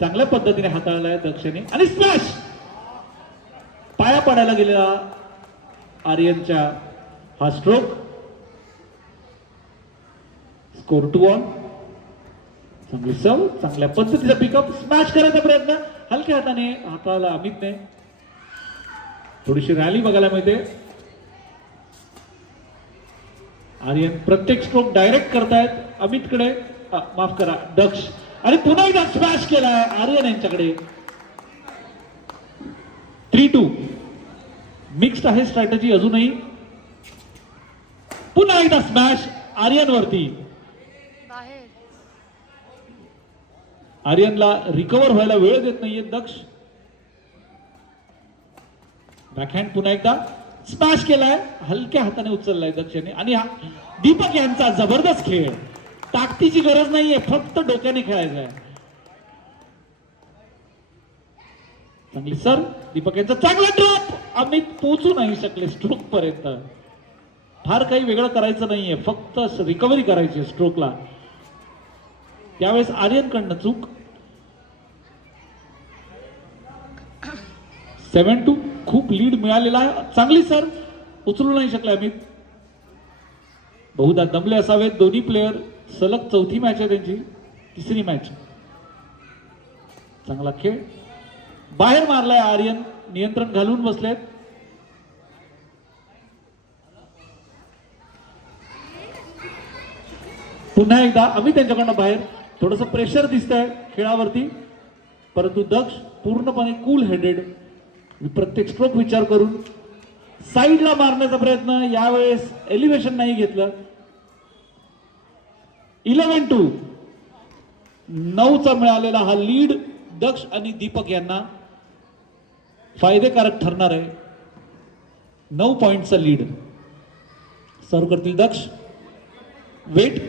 चांगल्या पद्धतीने हाताळलाय दक्षिणे आणि स्मॅश पाया पडायला गेलेला आर्यनच्या हा स्ट्रोक. स्कोर 2-1. चांगली सर्व, चांगल्या पद्धतीचा पिकअप, स्मॅश करायचा प्रयत्न हलक्या हाताने हाताला अमितने. थोडीशी रॅली बघायला मिळते. आर्यन प्रत्येक स्ट्रोक डायरेक्ट करतायत अमितकडे, माफ करा दक्ष, आणि पुन्हा एकदा स्मॅश केलाय आर्यन यांच्याकडे. 3-2. मिक्स्ड आहे स्ट्रॅटेजी अजूनही. पुन्हा एकदा स्मॅश आर्यन वरती. आर्यनला रिकव्हर व्हायला वेळ देत नाहीये दक्ष. बॅकहँड पुन्हा एकदा स्मॅश केलाय, हलक्या हाताने उचललाय दक्षने. आणि दीपक यांचा जबरदस्त खेळ. ताकदीची गरज नाहीये, फक्त डोक्याने खेळायचं आहे. चांगली सर दीपक यांचा चांगला ड्रॉप. अमित पोहोचू नाही शकले स्ट्रोक पर्यंत. फार काही वेगळं करायचं नाहीये, फक्त रिकव्हरी करायची स्ट्रोकला. त्यावेळेस आर्यनकडनं चूक. 7-2. खूप लीड मिळालेला आहे. चांगली सर उचलू नाही शकला अमित. बहुधा दमले असावेत दोन्ही प्लेयर. सलग चौथी मॅच आहे त्यांची, तिसरी मॅच. चांगला खेळ. बाहेर मारलाय आर्यन, नियंत्रण घालून बसलेत. पुन्हा एकदा अमित त्यांच्याकडनं बाहेर. थोडंसं प्रेशर दिसतंय खेळावरती, परंतु दक्ष पूर्णपणे कूल हेडेड. प्रत्येक स्ट्रोक विचार करून साईडला मारण्याचा प्रयत्न. यावेळेस एलिव्हेशन नाही घेतलं. 11-2. 9चा मिळालेला हा लीड दक्ष आणि दीपक यांना फायदेकारक ठरणार आहे. 9 पॉइंटचा लीड. सर्व करतील दक्ष. वेट.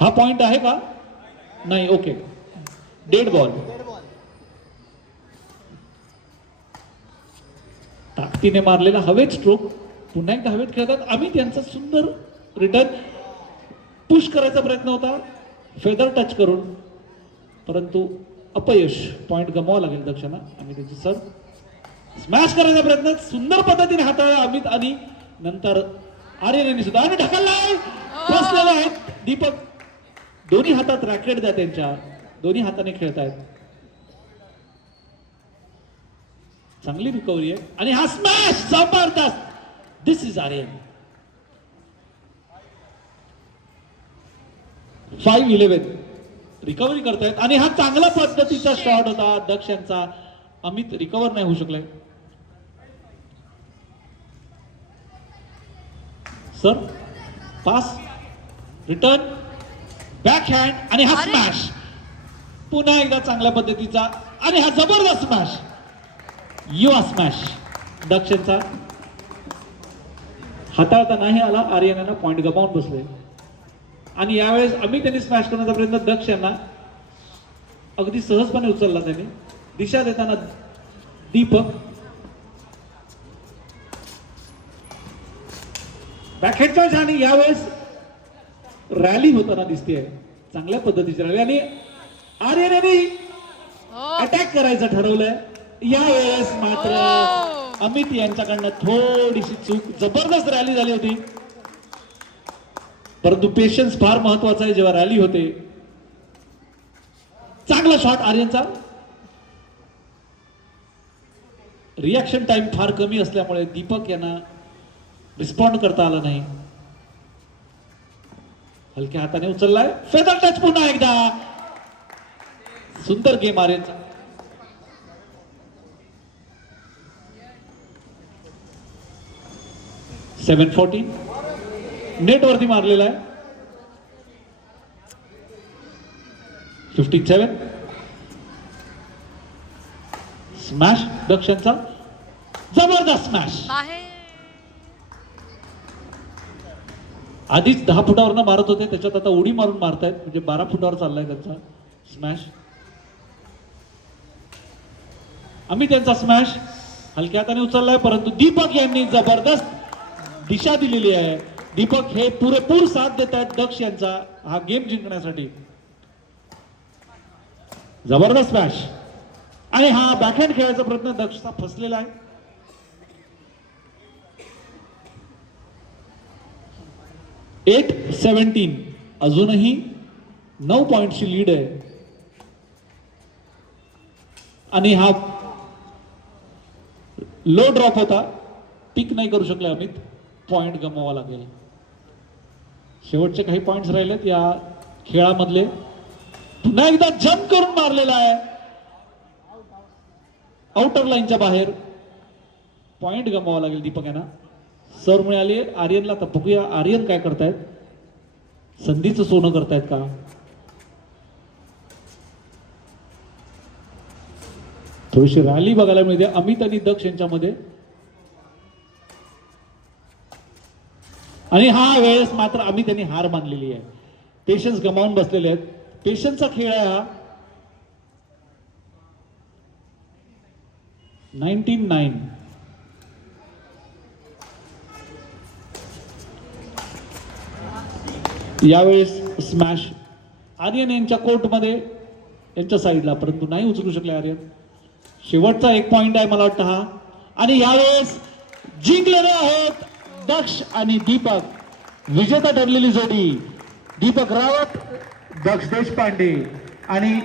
हा पॉइंट आहे का? नाही. Okay, dead ball. ताकदीने मारलेला हवेत स्ट्रोक. पुन्हा एकदा हवेत खेळतात अमित यांचा सुंदर रिटर्न. पुश करायचा प्रयत्न होता फेदर टच करून, परंतु अपयश. पॉइंट गमावा लागेल दक्षांना. अमित यांची सर स्मॅश करायचा प्रयत्न सुंदर पद्धतीने हाताळला अमित. आणि नंतर आर्यन यांनी सुद्धा आणि ढकललाय. बसलेला आहे दीपक. दोन्ही हातात रॅकेट द्या त्यांच्या, दोन्ही हाताने खेळतायत. चांगली रिकव्हरी आहे आणि हा स्मॅश जबरदस्त. दिस इज आर्यन. 5-11. रिकव्हरी करतायत आणि हा चांगला पद्धतीचा शॉट होता दक्ष यांचा. अमित रिकव्हर नाही होऊ शकलाय. सर पास, रिटर्न, बॅकहँड आणि हा स्मॅश. पुन्हा एकदा चांगल्या पद्धतीचा आणि हा जबरदस्त स्मॅश. युवा स्मॅश दक्षिणचा. हाताळता नाही आला. आर्यनला पॉइंट गमावून बसले. आणि यावेळेस अमित यांनी स्मॅश करण्याचा प्रयत्न दक्ष यांना अगदी सहजपणे उचलला त्यांनी. दिशा देताना दीपक. बॅकहँडचा. आणि यावेळेस रॅली होताना दिसते. चांगल्या पद्धतीची रॅली. आणि आर्यन यांनी अटॅक करायचं ठरवलंय. यावेळेस मात्र अमित यांच्याकडनं थोडीशी चूक. जबरदस्त रॅली झाली होती, परंतु पेशन्स फार महत्वाचा आहे जेव्हा रॅली होते. चांगला शॉट आर्यनचा. रिॲक्शन टाइम फार कमी असल्यामुळे दीपक यांना रिस्पॉन्ड करता आला नाही. हलक्या हाताने उचललाय. फेदर टच पुन्हा एकदा. सुंदर गेम आर्यनचा. 7-14. नेट वरती मारलेला आहे. 57. स्मॅश दक्षिणचा. जबरदस्त स्मॅश. आधीच 10 फुटावरनं मारत होते, त्याच्यात आता उडी मारून मारतायत, म्हणजे 12 फुटावर चाललाय त्यांचा स्मॅश. अमित यांचा स्मॅश हलक्या हाताने उचललाय, परंतु दीपक यांनी जबरदस्त दिशा दिलेली आहे. दीपक हे पुरेपूर साथ देत आहेत दक्ष यांचा हा गेम जिंकण्यासाठी. जबरदस्त स्मॅश आणि हा बॅकहँड खेळायचा प्रयत्न दक्षचा फसलेला आहे. 8-17 अजूनही 9 पॉइंटची लीड आहे आणि हा लो ड्रॉप होता, पिक नाही करू शकले अमित, पॉइंट गमवावा लागेल. शेवटचे काही पॉइंट्स राहिलेत या खेळामधले. पुन्हा एकदा जंप करून मारलेला आहे आउटर लाईनच्या बाहेर, पॉइंट गमवावा लागेल दीपक यांना. सर मिळाली आर्यनला. तर बघूया आर्यन काय करतायत, संधीचं सोनं करतायत का. थोडीशी रॅली बघायला मिळते अमित आणि दक्ष यांच्यामध्ये. आणि हा वेळेस मात्र अमित यांनी हार मानलेली आहे. पेशन्स गमावून बसलेले आहेत. पेशन्सचा खेळ आहे हा. 19-9. यावेळेस स्मॅश आर्यन यांच्या कोर्टमध्ये, यांच्या साईडला, परंतु नाही उचलू शकले आर्यन. शेवटचा एक पॉइंट आहे मला वाटतं हा. आणि यावेळेस जिंकलेले आहेत दक्ष आणि दीपक. विजेता ठरलेली जोडी दीपक रावत, दक्ष देशपांडे. आणि